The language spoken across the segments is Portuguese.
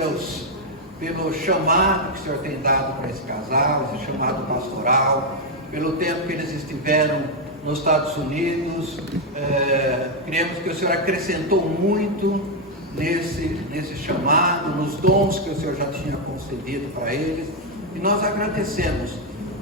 Deus, pelo chamado que o Senhor tem dado para esse casal, esse chamado pastoral, pelo tempo que eles estiveram nos Estados Unidos. Cremos que o Senhor acrescentou muito nesse chamado, nos dons que o Senhor já tinha concedido para eles, e nós agradecemos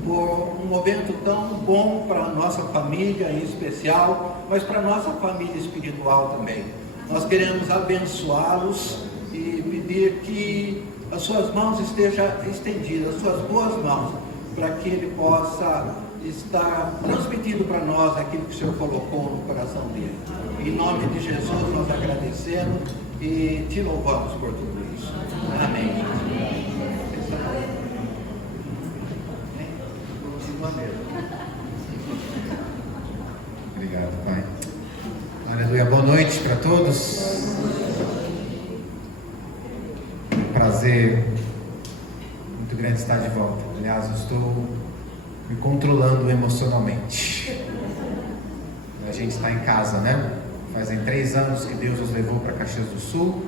por um momento tão bom para a nossa família em especial, mas para a nossa família espiritual também. Nós queremos abençoá-los e pedir que as suas mãos estejam estendidas, as suas boas mãos, para que Ele possa estar transmitindo para nós aquilo que o Senhor colocou no coração dele. Em nome de Jesus nós agradecemos e te louvamos por tudo isso. Amém. Continua mesmo. Obrigado, Pai. Aleluia. Boa noite para todos. Prazer muito grande estar de volta. Aliás, eu estou me controlando emocionalmente. A gente está em casa, né? Fazem 3 anos que Deus nos levou para Caxias do Sul.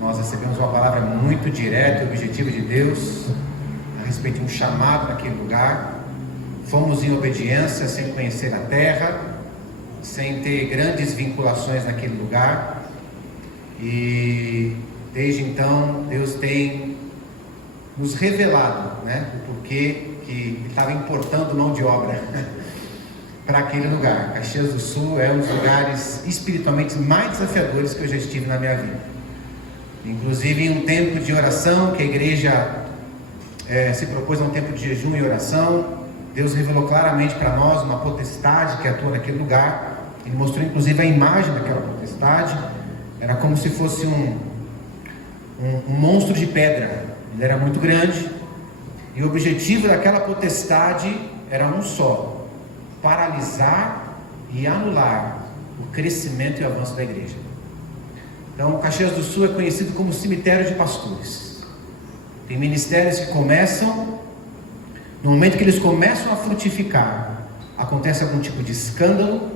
Nós recebemos uma palavra muito direta e objetiva de Deus a respeito de um chamado naquele lugar. Fomos em obediência, sem conhecer a terra, sem ter grandes vinculações naquele lugar. E desde então Deus tem nos revelado, né, o porquê que estava importando mão de obra para aquele lugar. Caxias do Sul é um dos lugares espiritualmente mais desafiadores que eu já estive na minha vida. Inclusive em um tempo de oração, que a igreja se propôs a um tempo de jejum e oração, Deus revelou claramente para nós uma potestade que atua naquele lugar. Ele mostrou inclusive a imagem daquela potestade. Era como se fosse um monstro de pedra. Ele era muito grande, e o objetivo daquela potestade era um só: paralisar e anular o crescimento e o avanço da igreja. Então, Caxias do Sul é conhecido como cemitério de pastores. Tem ministérios que começam, no momento que eles começam a frutificar, acontece algum tipo de escândalo,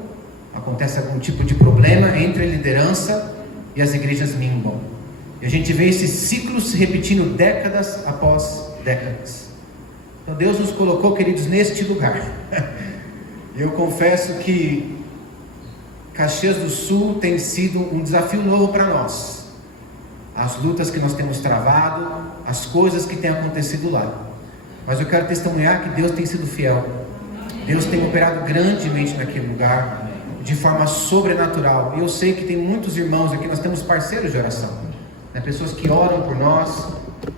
acontece algum tipo de problema entre a liderança e as igrejas minguam. E a gente vê esses ciclos se repetindo décadas após décadas. Então Deus nos colocou, queridos, neste lugar. Eu confesso que Caxias do Sul tem sido um desafio novo para nós. As lutas que nós temos travado, as coisas que têm acontecido lá. Mas eu quero testemunhar que Deus tem sido fiel. Deus tem operado grandemente naquele lugar, de forma sobrenatural. E eu sei que tem muitos irmãos aqui, nós temos parceiros de oração, né? Pessoas que oram por nós,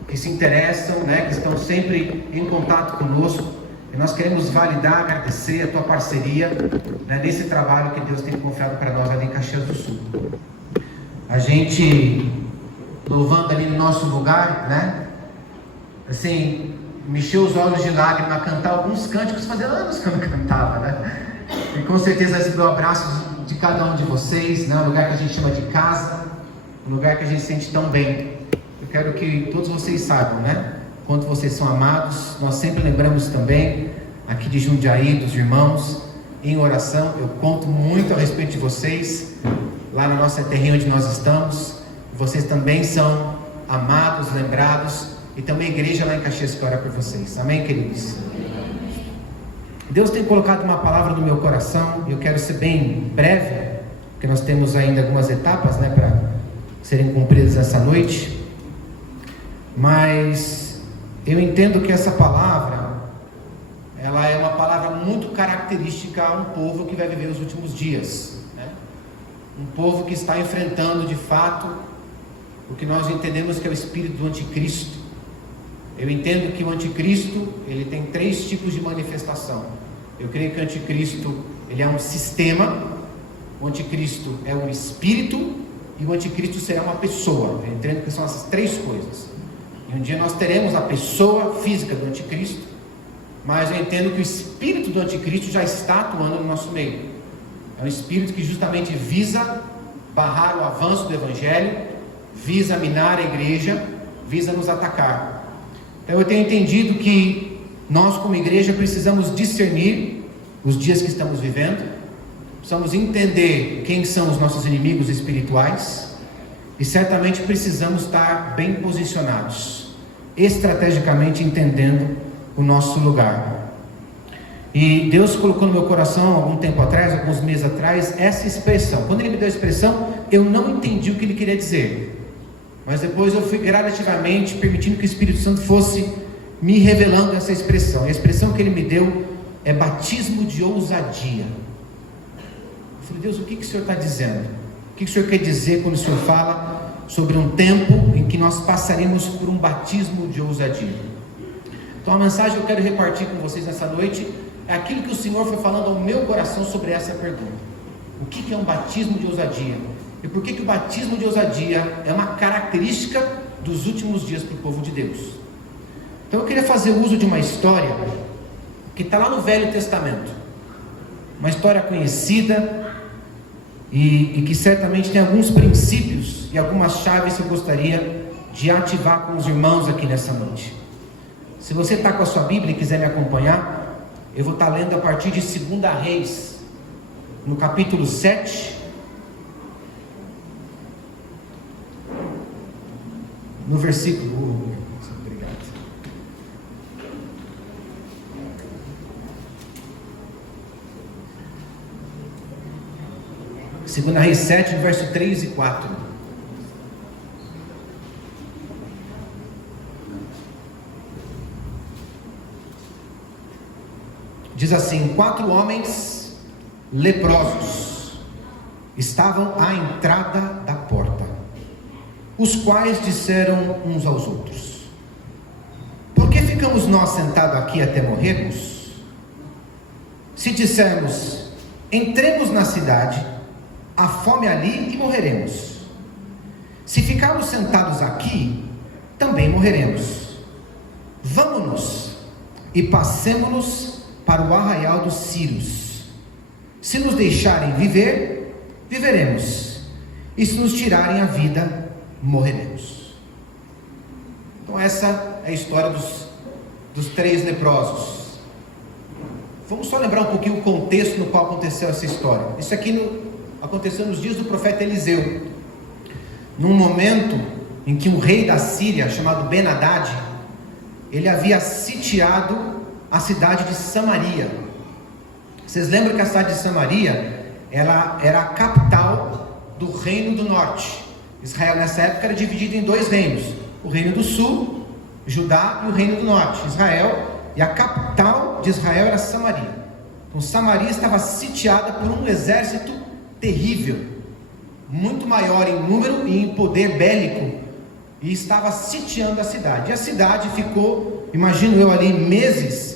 que se interessam, né? Que estão sempre em contato conosco. E nós queremos validar, agradecer a tua parceria, né, nesse trabalho que Deus tem confiado para nós ali em Caxias do Sul. A gente louvando ali no nosso lugar, né? Assim, me encheu os olhos de lágrima a cantar alguns cânticos. Fazia anos que eu não cantava, né? E com certeza receber o abraço de cada um de vocês, né? Um lugar que a gente chama de casa, um lugar que a gente se sente tão bem. Eu quero que todos vocês saibam, né? Quanto vocês são amados. Nós sempre lembramos também aqui de Jundiaí, dos irmãos, em oração. Eu conto muito a respeito de vocês lá no nosso terreno onde nós estamos. Vocês também são amados, lembrados, e também a igreja lá em Caxias que ora por vocês. Amém, queridos? Deus tem colocado uma palavra no meu coração. Eu quero ser bem breve, porque nós temos ainda algumas etapas, né, para serem cumpridas essa noite. Mas eu entendo que essa palavra, ela é uma palavra muito característica a um povo que vai viver os últimos dias, né? Um povo que está enfrentando de fato o que nós entendemos que é o espírito do anticristo. Eu entendo que o anticristo, ele tem 3 tipos de manifestação. Eu creio que o anticristo, ele é um sistema, o anticristo é um espírito, e o anticristo será uma pessoa. Eu entendo que são essas 3 coisas. E um dia nós teremos a pessoa física do anticristo, mas eu entendo que o espírito do anticristo já está atuando no nosso meio. É um espírito que justamente visa barrar o avanço do evangelho, visa minar a igreja, visa nos atacar. Então eu tenho entendido que nós como igreja precisamos discernir os dias que estamos vivendo, precisamos entender quem são os nossos inimigos espirituais, E certamente precisamos estar bem posicionados, estrategicamente entendendo o nosso lugar. E Deus colocou no meu coração, algum tempo atrás, alguns meses atrás, essa expressão. Quando Ele me deu a expressão, eu não entendi o que Ele queria dizer. Mas depois eu fui gradativamente permitindo que o Espírito Santo fosse me revelando essa expressão. A expressão que Ele me deu é batismo de ousadia. Eu falei: Deus, o que o Senhor está dizendo? O que o Senhor quer dizer quando o Senhor fala sobre um tempo em que nós passaremos por um batismo de ousadia? Então a mensagem que eu quero repartir com vocês nessa noite é aquilo que o Senhor foi falando ao meu coração sobre essa pergunta. O que é um batismo de ousadia? E por que o batismo de ousadia é uma característica dos últimos dias para o povo de Deus? Então eu queria fazer uso de uma história que está lá no Velho Testamento, uma história conhecida e que certamente tem alguns princípios e algumas chaves que eu gostaria de ativar com os irmãos aqui nessa noite. Se você está com a sua Bíblia e quiser me acompanhar, eu vou estar lendo a partir de 2 Reis, no capítulo 7, no versículo... Obrigado. 2 Reis 7, verso 3 e 4. Diz assim: 4 homens leprosos estavam à entrada da porta, os quais disseram uns aos outros: por que ficamos nós sentados aqui até morrermos? Se dissermos: entremos na cidade, há fome ali e morreremos. Se ficarmos sentados aqui, também morreremos. Vamo-nos e passemo-nos para o arraial dos Círios. Se nos deixarem viver, viveremos, e se nos tirarem a vida, morreremos. Então essa é a história dos 3 leprosos. Vamos só lembrar um pouquinho o contexto no qual aconteceu essa história. Isso aqui aconteceu nos dias do profeta Eliseu, num momento em que um rei da Síria, chamado Ben-Hadad, ele havia sitiado a cidade de Samaria. Vocês lembram que a cidade de Samaria, ela era a capital do reino do norte. Israel nessa época era dividido em 2 reinos: o reino do sul, Judá, e o reino do norte, Israel. E a capital de Israel era Samaria. Então Samaria estava sitiada por um exército terrível, muito maior em número e em poder bélico, e estava sitiando a cidade. E a cidade ficou, imagino eu ali, meses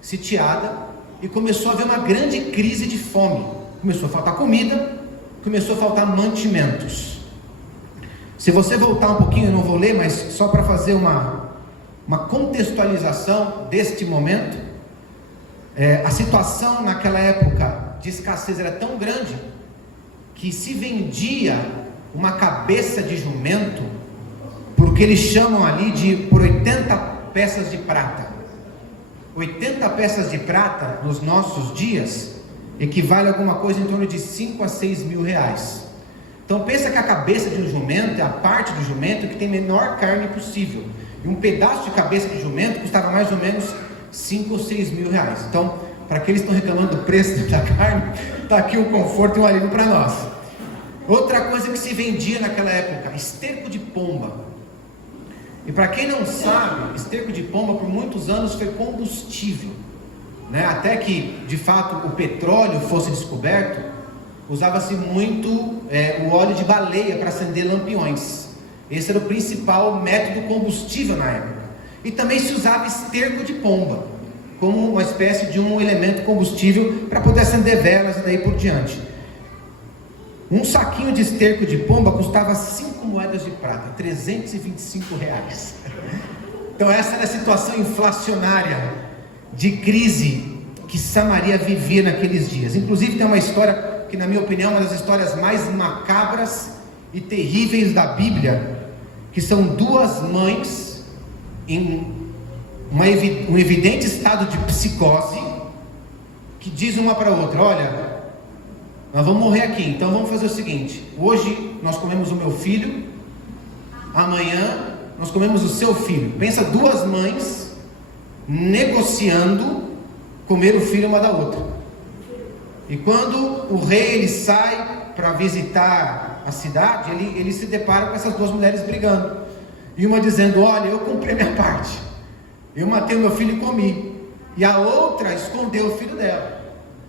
sitiada, e começou a haver uma grande crise de fome. Começou a faltar comida, começou a faltar mantimentos. Se você voltar um pouquinho, eu não vou ler, mas só para fazer uma contextualização deste momento, a situação naquela época de escassez era tão grande que se vendia uma cabeça de jumento, porque eles chamam ali por 80 peças de prata. 80 peças de prata nos nossos dias equivale a alguma coisa em torno de 5 a 6 mil reais. Então pensa que a cabeça de um jumento é a parte do jumento que tem menor carne possível, e um pedaço de cabeça de jumento custava mais ou menos 5 ou 6 mil reais. Então, para aqueles que estão reclamando do preço da carne, está aqui um conforto e um alívio para nós. Outra coisa que se vendia naquela época: esterco de pomba. E para quem não sabe, esterco de pomba por muitos anos foi combustível, né? Até que de fato o petróleo fosse descoberto, usava-se muito o óleo de baleia para acender lampiões. Esse era o principal método combustível na época. E também se usava esterco de pomba como uma espécie de um elemento combustível para poder acender velas e daí por diante. Um saquinho de esterco de pomba custava 5 moedas de prata, 325 reais. Então essa era a situação inflacionária de crise que Samaria vivia naqueles dias. Inclusive tem uma história que, na minha opinião, é uma das histórias mais macabras e terríveis da Bíblia, que são 2 mães em um evidente estado de psicose, que dizem uma para a outra: olha, nós vamos morrer aqui, então vamos fazer o seguinte: hoje nós comemos o meu filho, amanhã nós comemos o seu filho. Pensa, duas mães negociando comer o filho uma da outra. E quando o rei ele sai para visitar a cidade, ele se depara com essas duas mulheres brigando. E uma dizendo: olha, eu cumpri a minha parte, eu matei o meu filho e comi. E a outra escondeu o filho dela.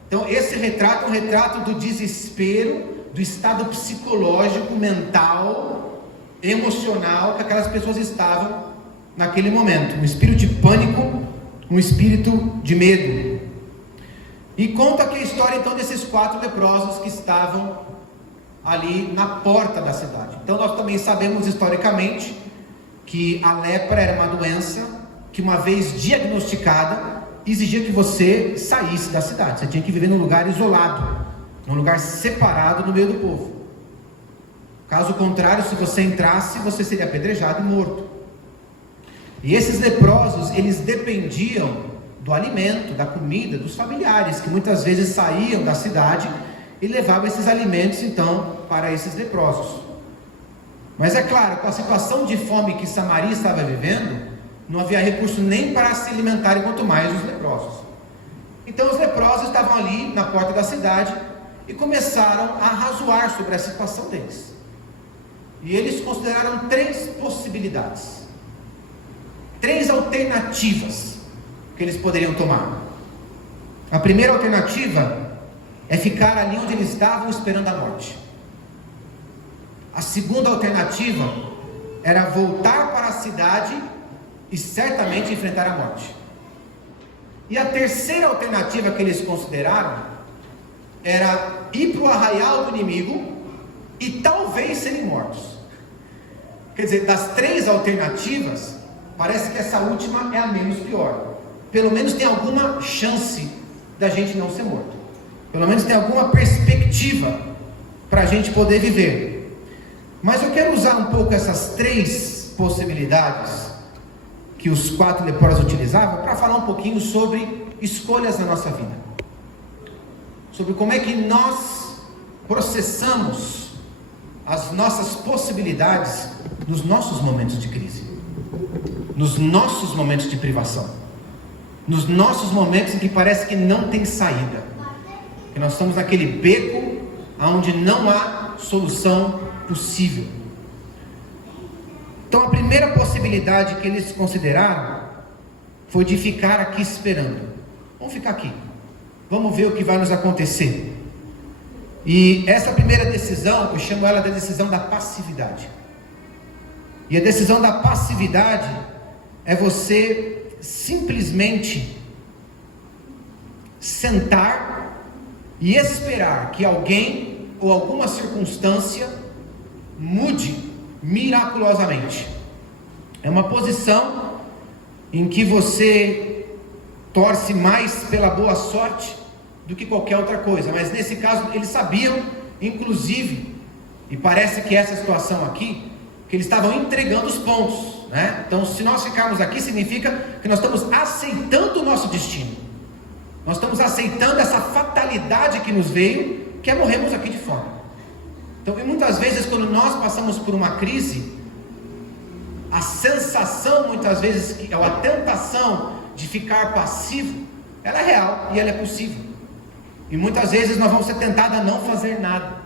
Então esse retrato é um retrato do desespero, do estado psicológico, mental, emocional que aquelas pessoas estavam naquele momento. Um espírito de pânico, um espírito de medo. E conta aqui a história então desses 4 leprosos que estavam ali na porta da cidade. Então nós também sabemos historicamente que a lepra era uma doença que, uma vez diagnosticada, exigia que você saísse da cidade. Você tinha que viver num lugar isolado, num lugar separado do meio do povo. Caso contrário, se você entrasse, você seria apedrejado e morto. E esses leprosos, eles dependiam do alimento, da comida, dos familiares, que muitas vezes saíam da cidade e levavam esses alimentos então para esses leprosos. Mas é claro, com a situação de fome que Samaria estava vivendo, não havia recurso nem para se alimentarem, quanto mais os leprosos. Então os leprosos estavam ali na porta da cidade e começaram a razoar sobre a situação deles. E eles consideraram 3 possibilidades, 3 alternativas que eles poderiam tomar. A primeira alternativa é ficar ali onde eles estavam esperando a morte. A segunda alternativa era voltar para a cidade e certamente enfrentar a morte. E a terceira alternativa que eles consideraram era ir para o arraial do inimigo e talvez serem mortos. Quer dizer, das 3 alternativas, parece que essa última é a menos pior. Pelo menos tem alguma chance da gente não ser morto. Pelo menos tem alguma perspectiva para a gente poder viver. Mas eu quero usar um pouco essas 3 possibilidades que os 4 leprosos utilizavam para falar um pouquinho sobre escolhas na nossa vida, sobre como é que nós processamos as nossas possibilidades nos nossos momentos de crise, nos nossos momentos de privação, nos nossos momentos em que parece que não tem saída, que nós estamos naquele beco onde não há solução possível. Então a primeira possibilidade que eles consideraram foi de ficar aqui esperando. Vamos ficar aqui, vamos ver o que vai nos acontecer. E essa primeira decisão, eu chamo ela de decisão da passividade. E a decisão da passividade é você simplesmente sentar e esperar que alguém ou alguma circunstância mude miraculosamente. É uma posição em que você torce mais pela boa sorte do que qualquer outra coisa. Mas nesse caso eles sabiam, inclusive, e parece que essa situação aqui, que eles estavam entregando os pontos, né? Então, se nós ficarmos aqui, significa que nós estamos aceitando o nosso destino. Nós estamos aceitando essa fatalidade que nos veio, que é morrermos aqui de fome. Então, e muitas vezes quando nós passamos por uma crise, a sensação muitas vezes, ou a tentação de ficar passivo, ela é real e ela é possível. E muitas vezes nós vamos ser tentados a não fazer nada,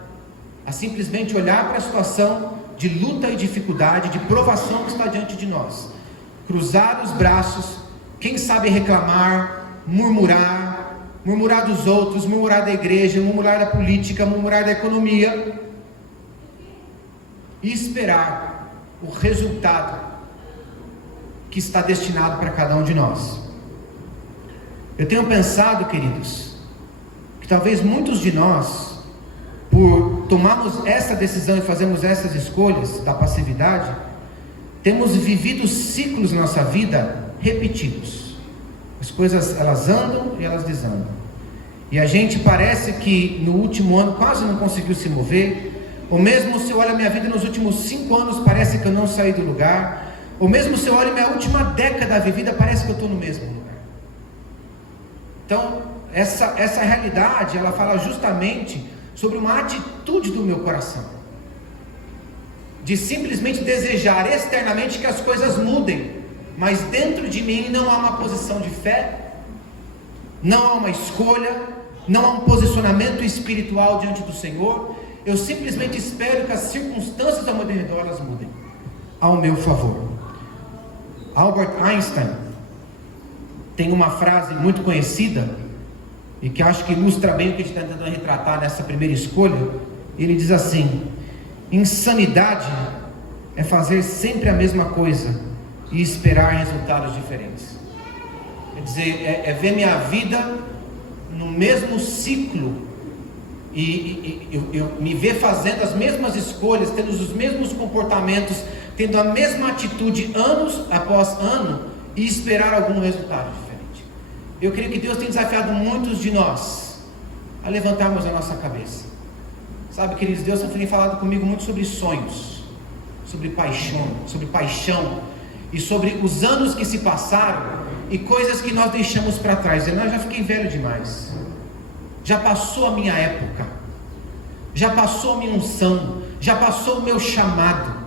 a simplesmente olhar para a situação de luta e dificuldade, de provação que está diante de nós, cruzar os braços, quem sabe reclamar, murmurar dos outros, murmurar da igreja, murmurar da política, murmurar da economia, e esperar o resultado que está destinado para cada um de nós. Eu tenho pensado, queridos, que talvez muitos de nós, por tomarmos essa decisão e fazermos essas escolhas da passividade, temos vivido ciclos na nossa vida repetidos. As coisas, elas andam e elas desandam. E a gente parece que no último ano quase não conseguiu se mover. Ou mesmo se eu olho a minha vida nos últimos 5 anos, parece que eu não saí do lugar. Ou mesmo se eu olho a minha última década vivida, parece que eu estou no mesmo lugar. Então, essa realidade, ela fala justamente sobre uma atitude do meu coração. de simplesmente desejar externamente que as coisas mudem, mas dentro de mim não há uma posição de fé, não há uma escolha, não há um posicionamento espiritual diante do Senhor. Eu simplesmente espero que as circunstâncias ao meu redor elas mudem ao meu favor. Albert Einstein tem uma frase muito conhecida e que acho que ilustra bem o que a gente está tentando retratar nessa primeira escolha. Ele diz assim: insanidade é fazer sempre a mesma coisa e esperar resultados diferentes. Quer dizer, é ver minha vida no mesmo ciclo e eu me ver fazendo as mesmas escolhas, tendo os mesmos comportamentos, tendo a mesma atitude anos após ano e esperar algum resultado diferente. Eu creio que Deus tem desafiado muitos de nós a levantarmos a nossa cabeça. Sabe, queridos, Deus tem falado comigo muito sobre sonhos, sobre paixão e sobre os anos que se passaram e coisas que nós deixamos para trás. Eu já fiquei velho demais, já passou a minha época, já passou a minha unção, já passou o meu chamado.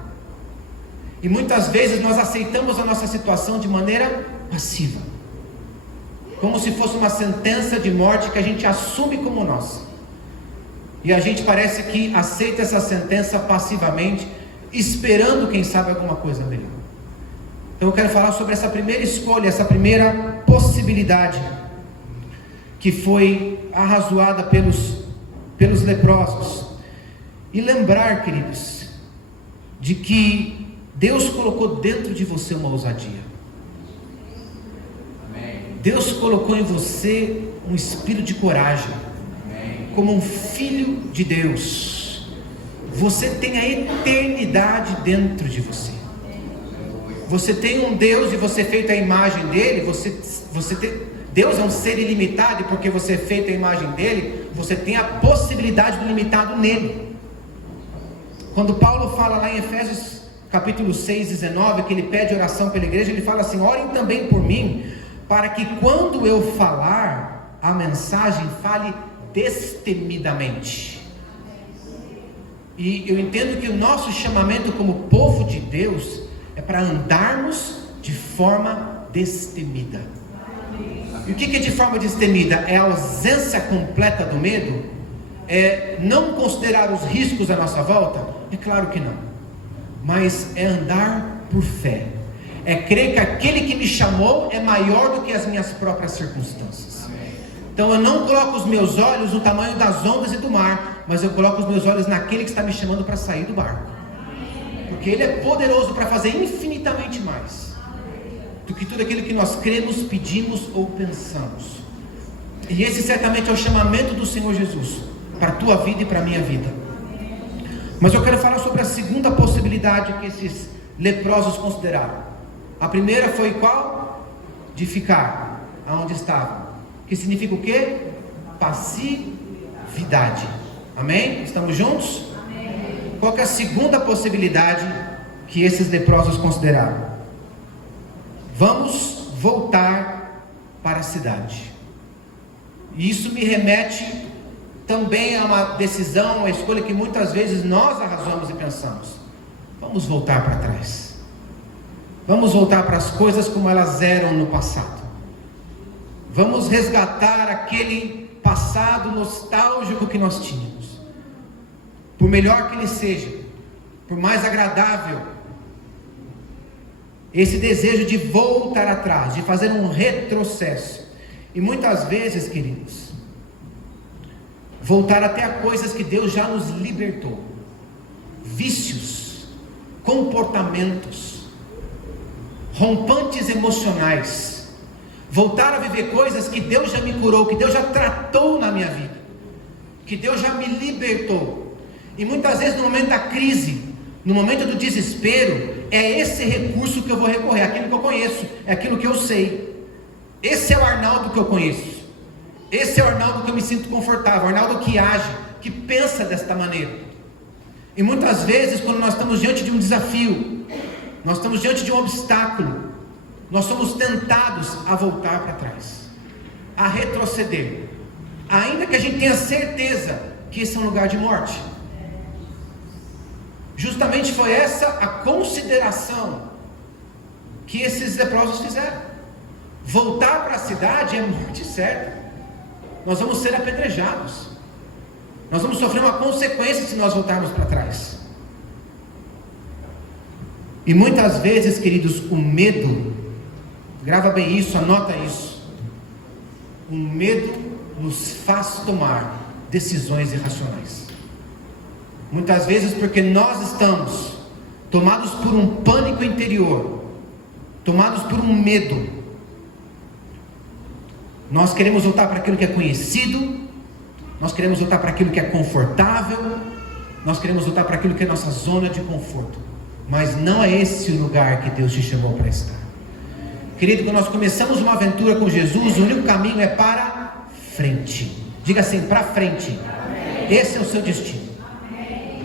E muitas vezes nós aceitamos a nossa situação de maneira passiva, como se fosse uma sentença de morte que a gente assume como nossa, e a gente parece que aceita essa sentença passivamente, esperando quem sabe alguma coisa melhor. Então eu quero falar sobre essa primeira escolha, essa primeira possibilidade que foi arrazoada pelos leprosos, e lembrar, queridos, de que Deus colocou dentro de você uma ousadia. Amém. Deus colocou em você um espírito de coragem. Amém. Como um filho de Deus, você tem a eternidade dentro de você. Você tem um Deus e você é feito à imagem dele. Deus é um ser ilimitado, e porque você é feito à imagem dele, você tem a possibilidade do limitado nele. Quando Paulo fala lá em Efésios capítulo 6, 19, que ele pede oração pela igreja, ele fala assim: orem também por mim, para que quando eu falar a mensagem, fale destemidamente. E eu entendo que o nosso chamamento como povo de Deus é para andarmos de forma destemida. E o que é de forma destemida? É a ausência completa do medo? É não considerar os riscos à nossa volta? É claro que não. Mas é andar por fé, é crer que aquele que me chamou é maior do que as minhas próprias circunstâncias. Então eu não coloco os meus olhos no tamanho das ondas e do mar, mas eu coloco os meus olhos naquele que está me chamando para sair do barco, porque Ele é poderoso para fazer infinitamente mais do que tudo aquilo que nós cremos, pedimos ou pensamos. E esse certamente é o chamamento do Senhor Jesus para a tua vida e para a minha vida. Mas eu quero falar sobre a segunda possibilidade que esses leprosos consideraram. A primeira foi qual? De ficar aonde estavam. Que significa o quê? Passividade. Amém? Estamos juntos? Amém. Qual que é a segunda possibilidade que esses leprosos consideraram? Vamos voltar para a cidade. E isso me remete também é uma decisão, uma escolha que muitas vezes nós arrasamos e pensamos: vamos voltar para trás, vamos voltar para as coisas como elas eram no passado, vamos resgatar aquele passado nostálgico que nós tínhamos, por melhor que ele seja, por mais agradável, esse desejo de voltar atrás, de fazer um retrocesso. E muitas vezes, queridos, voltar até a coisas que Deus já nos libertou, vícios, comportamentos, rompantes emocionais, voltar a viver coisas que Deus já me curou, que Deus já tratou na minha vida, que Deus já me libertou. E muitas vezes no momento da crise, no momento do desespero, é esse recurso que eu vou recorrer, aquilo que eu conheço, é aquilo que eu sei. Esse é o Arnaldo que eu conheço. Esse é o Arnaldo que eu me sinto confortável, o Arnaldo que age, que pensa desta maneira. E muitas vezes, quando nós estamos diante de um desafio, nós estamos diante de um obstáculo, nós somos tentados a voltar para trás, a retroceder, ainda que a gente tenha certeza que esse é um lugar de morte. Justamente foi essa a consideração que esses leprosos fizeram. Voltar para a cidade é morte certa. Nós vamos ser apedrejados. Nós vamos sofrer uma consequência se nós voltarmos para trás. E muitas vezes, queridos, o medo, grava bem isso, anota isso. O medo nos faz tomar decisões irracionais. Muitas vezes porque nós estamos tomados por um pânico interior, tomados por um medo. Nós queremos voltar para aquilo que é conhecido, nós queremos voltar para aquilo que é confortável, nós queremos voltar para aquilo que é nossa zona de conforto. Mas não é esse o lugar que Deus te chamou para estar. Querido, quando nós começamos uma aventura com Jesus, o único caminho é para frente. Diga assim, para frente. Esse é o seu destino.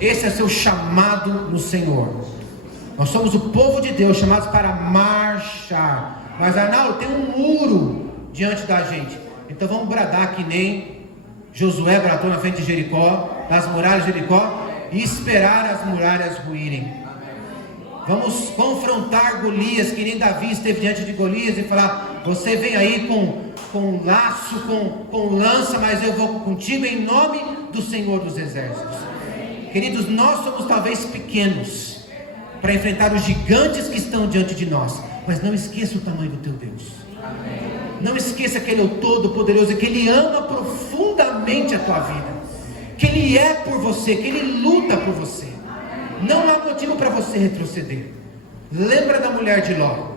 Esse é o seu chamado no Senhor. Nós somos o povo de Deus, chamados para marchar. Mas Arnaldo, tem um muro diante da gente. Então vamos bradar que nem Josué bradou na frente de Jericó, das muralhas de Jericó, e esperar as muralhas ruírem. Vamos confrontar Golias, que nem Davi esteve diante de Golias e falar: você vem aí com laço, com lança, mas eu vou contigo em nome do Senhor dos Exércitos. Queridos, nós somos talvez pequenos para enfrentar os gigantes que estão diante de nós, mas não esqueça o tamanho do teu Deus. Não esqueça que Ele é o Todo-Poderoso e que Ele ama profundamente a tua vida, que Ele é por você, que Ele luta por você. Não há motivo para você retroceder. Lembra da mulher de Ló,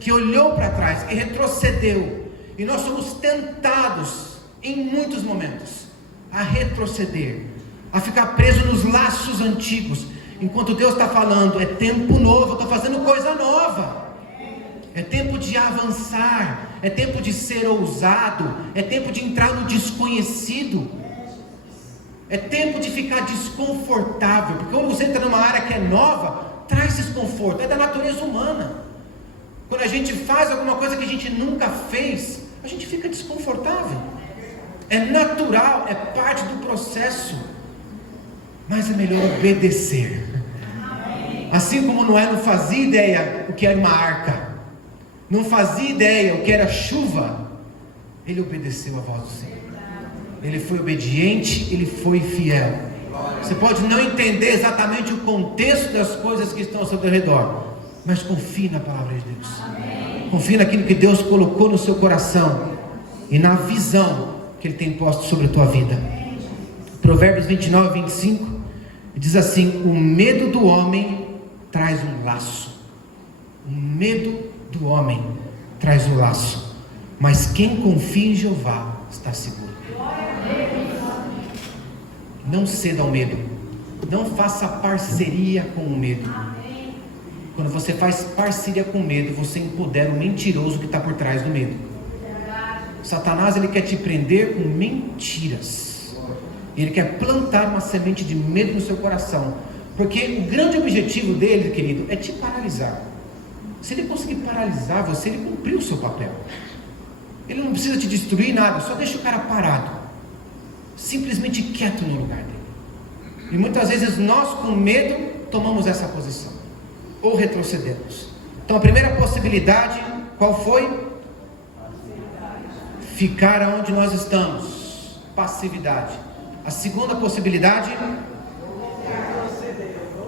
que olhou para trás e retrocedeu. E nós somos tentados em muitos momentos a retroceder, a ficar preso nos laços antigos, enquanto Deus está falando: é tempo novo, eu estou fazendo coisa nova. É tempo de avançar, é tempo de ser ousado, é tempo de entrar no desconhecido, é tempo de ficar desconfortável, porque quando você entra numa área que é nova, traz desconforto, é da natureza humana. Quando a gente faz alguma coisa que a gente nunca fez, a gente fica desconfortável, é natural, é parte do processo, mas é melhor obedecer. Assim como Noé não fazia ideia o que era uma arca, não fazia ideia o que era chuva, ele obedeceu a voz do Senhor. Ele foi obediente, ele foi fiel. Você pode não entender exatamente o contexto das coisas que estão ao seu redor, mas confie na palavra de Deus. Confie naquilo que Deus colocou no seu coração e na visão que Ele tem posto sobre a tua vida. Provérbios 29, 25 diz assim: o medo do homem traz um laço. O medo do homem traz um laço, mas quem confia em Jeová está seguro. Não ceda ao medo, não faça parceria com o medo. Quando você faz parceria com o medo, você empodera o mentiroso que está por trás do medo. Satanás, ele quer te prender com mentiras, ele quer plantar uma semente de medo no seu coração, porque o grande objetivo dele, querido, é te paralisar. Se ele conseguir paralisar você, ele cumpriu o seu papel. Ele não precisa te destruir nada, só deixa o cara parado, simplesmente quieto no lugar dele. E muitas vezes nós, com medo, tomamos essa posição, ou retrocedemos. Então a primeira possibilidade, qual foi? Ficar onde nós estamos, passividade. A segunda possibilidade,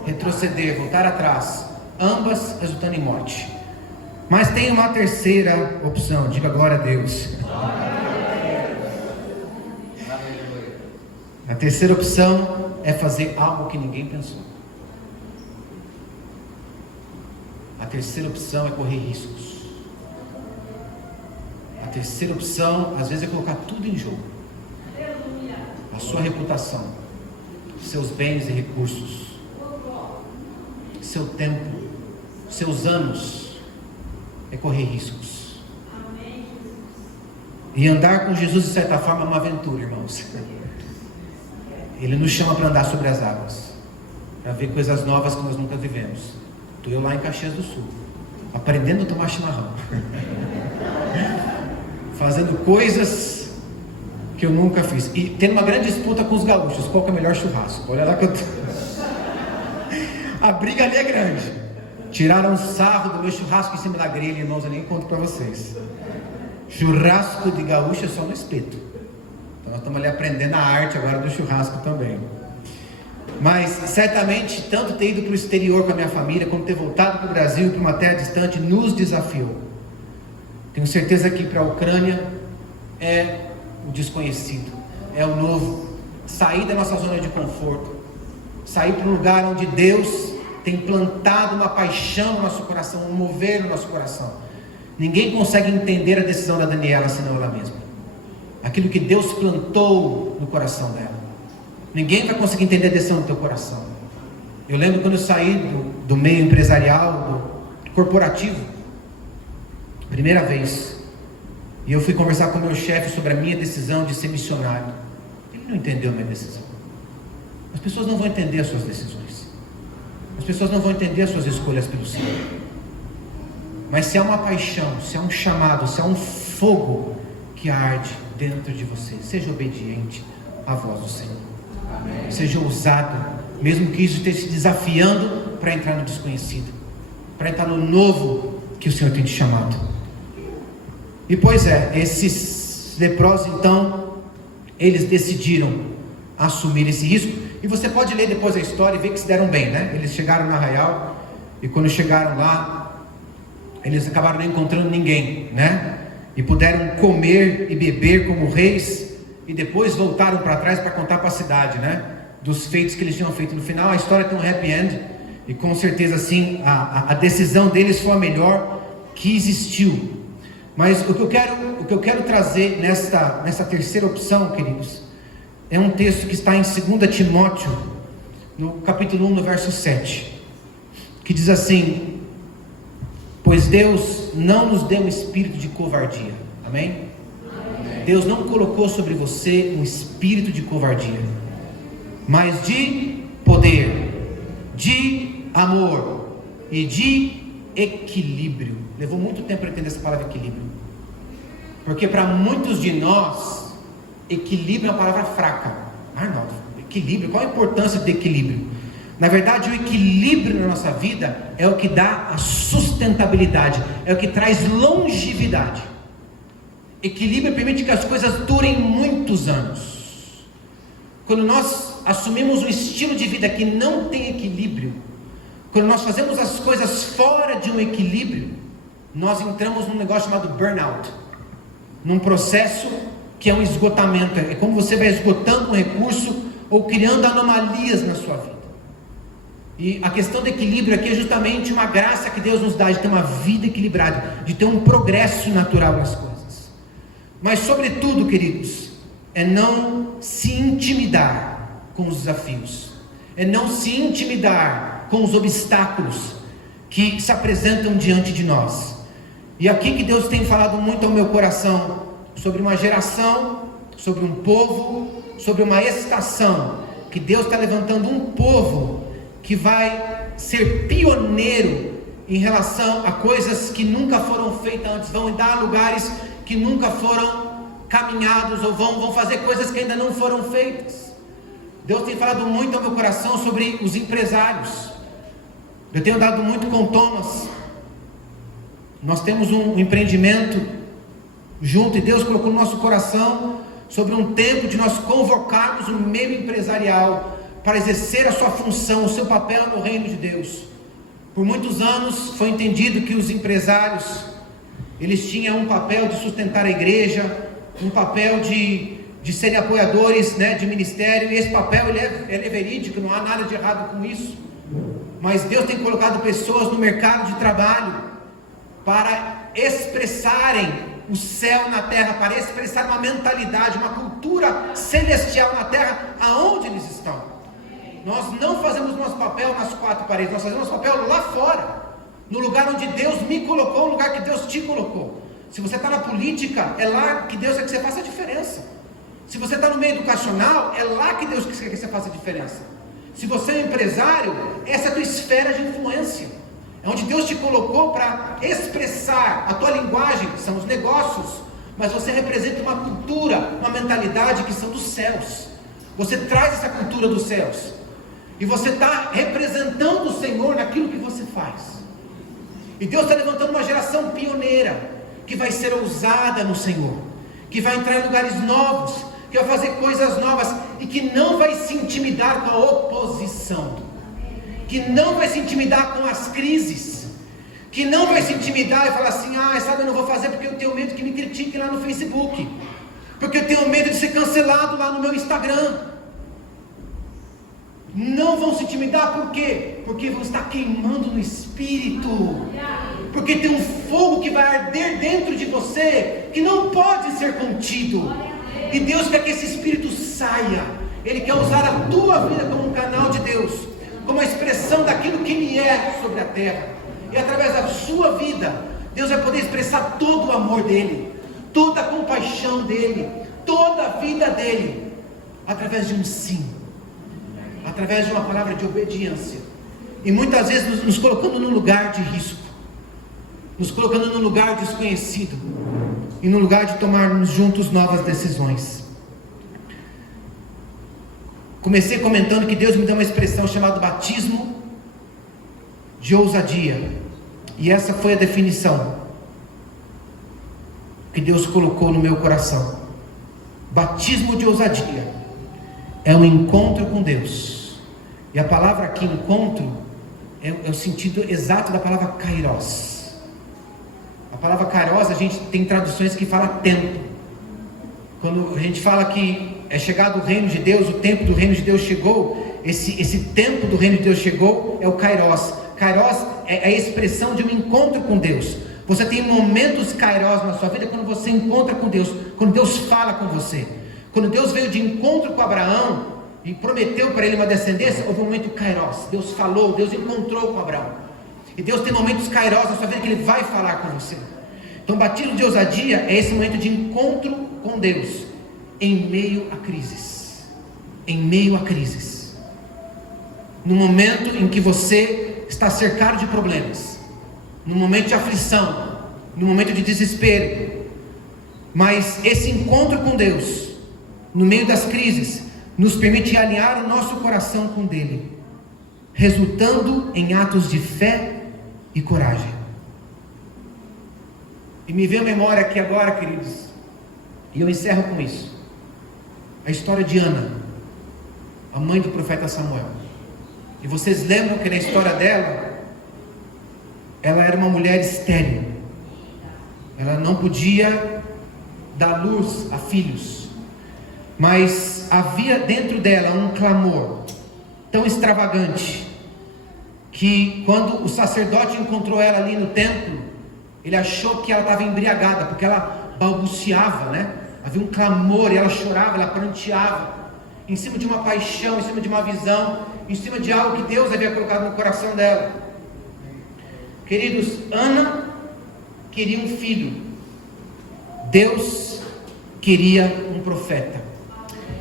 retroceder, voltar atrás, ambas resultando em morte. Mas tem uma terceira opção, diga glória a Deus. A terceira opção é fazer algo que ninguém pensou. A terceira opção é correr riscos. A terceira opção, às vezes, é colocar tudo em jogo. A sua reputação, seus bens e recursos, seu tempo, seus anos, é correr riscos. E andar com Jesus, de certa forma, é uma aventura, irmãos. Ele nos chama para andar sobre as águas, para ver coisas novas que nós nunca vivemos. Estou eu lá em Caxias do Sul, aprendendo a tomar chimarrão, fazendo coisas que eu nunca fiz, e tendo uma grande disputa com os gaúchos, qual que é o melhor churrasco. Olha lá que eu tô... A briga ali é grande. Tiraram um sarro do meu churrasco em cima da grelha, irmãos, eu nem conto para vocês. Churrasco de gaúcho é só no espeto. Então nós estamos ali aprendendo a arte agora do churrasco também. Mas certamente, tanto ter ido para o exterior com a minha família, como ter voltado para o Brasil, para uma terra distante, nos desafiou. Tenho certeza que para a Ucrânia é o desconhecido, é o novo. Sair da nossa zona de conforto, sair para um lugar onde Deus tem plantado uma paixão no nosso coração, um mover no nosso coração. Ninguém consegue entender a decisão da Daniela senão ela mesma. Aquilo que Deus plantou no coração dela. Ninguém vai conseguir entender a decisão do teu coração. Eu lembro quando eu saí do meio empresarial, do corporativo, primeira vez, e eu fui conversar com o meu chefe sobre a minha decisão de ser missionário. Ele não entendeu a minha decisão. As pessoas não vão entender as suas decisões. As pessoas não vão entender as suas escolhas pelo Senhor. Mas se há uma paixão, se há um chamado, se há um fogo que arde dentro de você, seja obediente à voz do Senhor. Amém. Seja ousado, mesmo que isso esteja te desafiando para entrar no desconhecido, para entrar no novo que o Senhor tem te chamado. E pois é, esses leprosos então, eles decidiram assumir esse risco. E você pode ler depois a história e ver que se deram bem, né? Eles chegaram no arraial, e quando chegaram lá, eles acabaram não encontrando ninguém, né? E puderam comer e beber como reis, e depois voltaram para trás para contar para a cidade, né? Dos feitos que eles tinham feito. No final a história tem um happy end, e com certeza sim, a decisão deles foi a melhor que existiu. Mas o que eu quero trazer nessa terceira opção, queridos, é um texto que está em 2 Timóteo, no capítulo 1, no verso 7, que diz assim: pois Deus não nos deu um espírito de covardia. Amém? Amém. Deus não colocou sobre você um espírito de covardia, mas de poder, de amor e de equilíbrio. Levou muito tempo para entender essa palavra equilíbrio, porque para muitos de nós equilíbrio é uma palavra fraca. Arnaldo, equilíbrio, qual a importância do equilíbrio? Na verdade, o equilíbrio na nossa vida é o que dá a sustentabilidade, é o que traz longevidade. Equilíbrio permite que as coisas durem muitos anos. Quando nós assumimos um estilo de vida que não tem equilíbrio, quando nós fazemos as coisas fora de um equilíbrio, nós entramos num negócio chamado burnout, num processo que é um esgotamento. É como você vai esgotando um recurso ou criando anomalias na sua vida. E a questão do equilíbrio aqui é justamente uma graça que Deus nos dá de ter uma vida equilibrada, de ter um progresso natural nas coisas. Mas sobretudo, queridos, é não se intimidar com os desafios, é não se intimidar com os obstáculos que se apresentam diante de nós. E aqui que Deus tem falado muito ao meu coração sobre uma geração, sobre um povo, sobre uma estação, que Deus está levantando um povo que vai ser pioneiro em relação a coisas que nunca foram feitas antes, vão dar lugares que nunca foram caminhados, ou vão fazer coisas que ainda não foram feitas. Deus tem falado muito ao meu coração sobre os empresários. Eu tenho dado muito com Thomas. Nós temos um empreendimento junto, e Deus colocou no nosso coração sobre um tempo de nós convocarmos o meio empresarial para exercer a sua função, o seu papel no reino de Deus. Por muitos anos foi entendido que os empresários, eles tinham um papel de sustentar a igreja, um papel de serem apoiadores, né, de ministério, e esse papel ele é verídico, não há nada de errado com isso. Mas Deus tem colocado pessoas no mercado de trabalho para expressarem o céu na terra, para expressar uma mentalidade, uma cultura celestial na terra, aonde eles estão. Nós não fazemos nosso papel nas quatro paredes, nós fazemos nosso papel lá fora, no lugar onde Deus me colocou, no lugar que Deus te colocou. Se você está na política, é lá que Deus quer que você faça a diferença. Se você está no meio educacional, é lá que Deus quer que você faça a diferença. Se você é um empresário, essa é a tua esfera de influência, é onde Deus te colocou para expressar a tua linguagem, que são os negócios, mas você representa uma cultura, uma mentalidade que são dos céus. Você traz essa cultura dos céus. E você está representando o Senhor naquilo que você faz. E Deus está levantando uma geração pioneira, que vai ser ousada no Senhor, que vai entrar em lugares novos, que vai fazer coisas novas, e que não vai se intimidar com a oposição, que não vai se intimidar com as crises, que não vai se intimidar e falar assim: sabe, eu não vou fazer porque eu tenho medo que me critiquem lá no Facebook, porque eu tenho medo de ser cancelado lá no meu Instagram. Não vão se intimidar, por quê? Porque vão estar queimando no Espírito, porque tem um fogo que vai arder dentro de você, que não pode ser contido, e Deus quer que esse Espírito saia. Ele quer usar a tua vida como um canal de Deus, como a expressão daquilo que Ele é sobre a terra, e através da sua vida, Deus vai poder expressar todo o amor dEle, toda a compaixão dEle, toda a vida dEle, através de um sim, através de uma palavra de obediência, e muitas vezes nos colocando num lugar de risco, nos colocando num lugar desconhecido, e no lugar de tomarmos juntos novas decisões. Comecei comentando que Deus me deu uma expressão chamada batismo de ousadia, e essa foi a definição que Deus colocou no meu coração. Batismo de ousadia é um encontro com Deus. E a palavra aqui, encontro, é o sentido exato da palavra kairos. A palavra kairos, a gente tem traduções que fala tempo. Quando a gente fala que é chegado o reino de Deus, o tempo do reino de Deus chegou, esse tempo do reino de Deus chegou, é o kairos. Kairos é a expressão de um encontro com Deus. Você tem momentos kairos na sua vida quando você encontra com Deus, quando Deus fala com você. Quando Deus veio de encontro com Abraão e prometeu para ele uma descendência, houve um momento kairos. Deus falou, Deus encontrou com Abraão. E Deus tem momentos kairos na sua vida que Ele vai falar com você. Então, batismo de ousadia é esse momento de encontro com Deus em meio a crises. Em meio a crises. No momento em que você está cercado de problemas, no momento de aflição, no momento de desespero, mas esse encontro com Deus, no meio das crises, nos permite alinhar o nosso coração com dele, resultando em atos de fé e coragem. E me veio a memória aqui agora, queridos, e eu encerro com isso, a história de Ana, a mãe do profeta Samuel. E vocês lembram que na história dela, ela era uma mulher estéril, ela não podia dar luz a filhos, mas havia dentro dela um clamor tão extravagante, que quando o sacerdote encontrou ela ali no templo, ele achou que ela estava embriagada, porque ela balbuciava, né? Havia um clamor, e ela chorava, ela pranteava, em cima de uma paixão, em cima de uma visão, em cima de algo que Deus havia colocado no coração dela. Queridos, Ana queria um filho, Deus queria um profeta,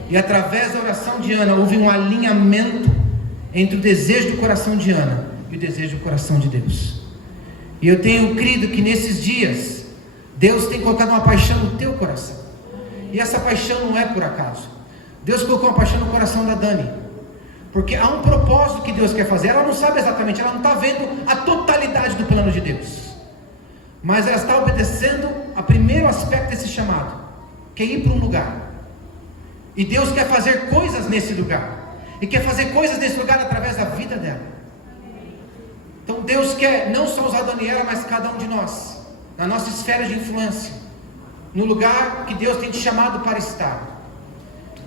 e através da oração de Ana, houve um alinhamento entre o desejo do coração de Ana e o desejo do coração de Deus. E eu tenho crido que nesses dias, Deus tem colocado uma paixão no teu coração, e essa paixão não é por acaso. Deus colocou uma paixão no coração da Dani, porque há um propósito que Deus quer fazer. Ela não sabe exatamente, ela não está vendo a totalidade do plano de Deus, mas ela está obedecendo a primeiro aspecto desse chamado, que é ir para um lugar, e Deus quer fazer coisas nesse lugar, e quer fazer coisas nesse lugar através da vida dela. Então Deus quer não só usar a Daniela, mas cada um de nós, na nossa esfera de influência, no lugar que Deus tem te chamado para estar.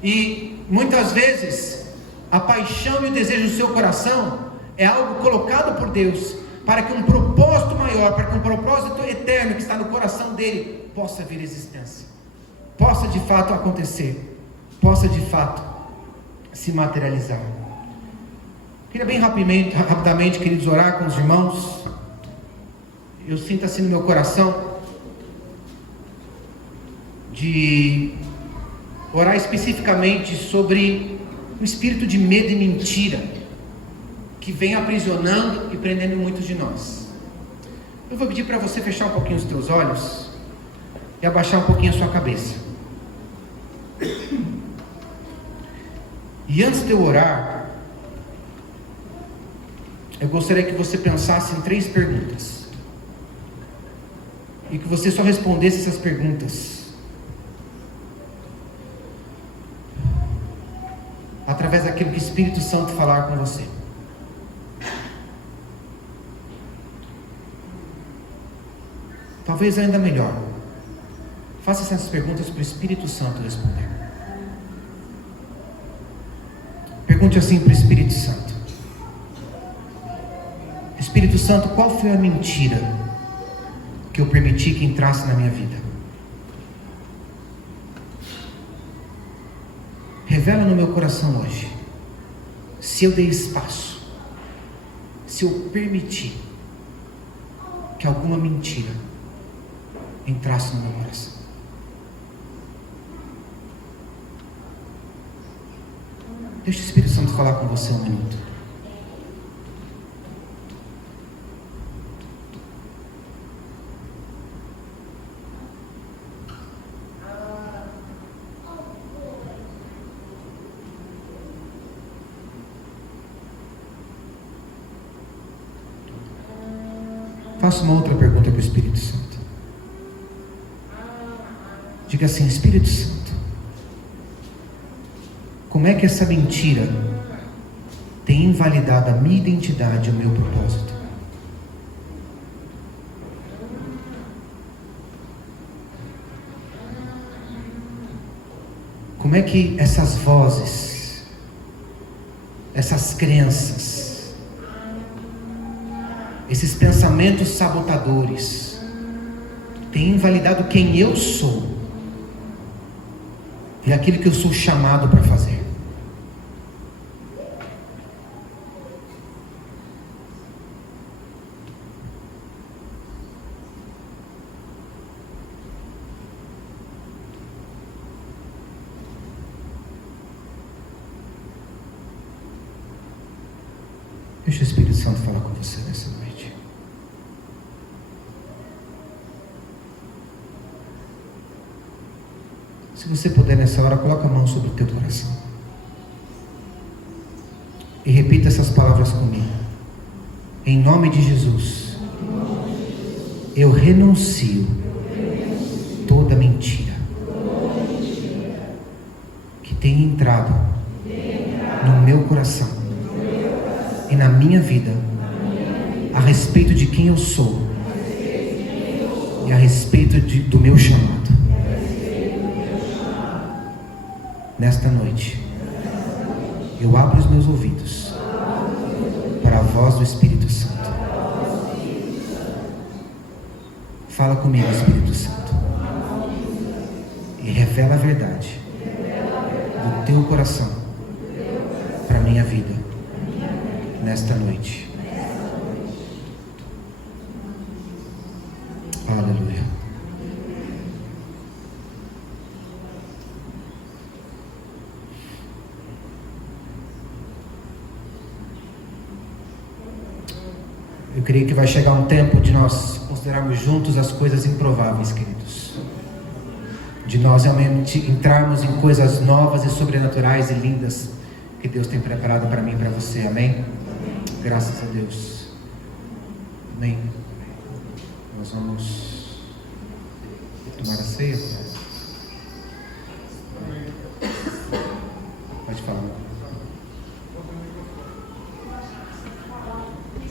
E muitas vezes a paixão e o desejo do seu coração é algo colocado por Deus, para que um propósito maior, para que um propósito eterno que está no coração dele possa vir à existência, possa de fato acontecer, possa de fato se materializar. Queria bem rapidamente, queridos, orar com os irmãos. Eu sinto assim no meu coração de orar especificamente sobre o espírito de medo e mentira que vem aprisionando e prendendo muitos de nós. Eu vou pedir para você fechar um pouquinho os teus olhos e abaixar um pouquinho a sua cabeça. E antes de eu orar, eu gostaria que você pensasse em 3 perguntas. E que você só respondesse essas perguntas através daquilo que o Espírito Santo falar com você. Talvez ainda melhor, faça essas perguntas para o Espírito Santo responder. Pergunte assim para o Espírito Santo: Espírito Santo, qual foi a mentira que eu permiti que entrasse na minha vida? Revela no meu coração hoje, se eu dei espaço, se eu permiti que alguma mentira entrasse no meu coração. Deixa o Espírito Santo falar com você um minuto. Faça uma outra pergunta para o Espírito Santo. Diga assim: Espírito Santo, como é que essa mentira tem invalidado a minha identidade e o meu propósito? Como é que essas vozes, essas crenças, esses pensamentos sabotadores têm invalidado quem eu sou e aquilo que eu sou chamado para fazer? Deixa o Espírito Santo falar com você nessa noite. Se você puder nessa hora, coloca a mão sobre o teu coração e repita essas palavras comigo. Em nome de Jesus, eu renuncio toda mentira que tem entrado no meu coração e na minha vida a respeito de quem eu sou e a respeito do meu chamado. Nesta noite eu abro os meus ouvidos para a voz do Espírito Santo. Fala comigo, Espírito Santo, e revela a verdade do teu coração para a minha vida nesta noite. Aleluia. Eu creio que vai chegar um tempo de nós considerarmos juntos as coisas improváveis, queridos. De nós realmente entrarmos em coisas novas e sobrenaturais e lindas que Deus tem preparado para mim e para você. Amém? Graças a Deus. Amém. Nós vamos tomar a ceia.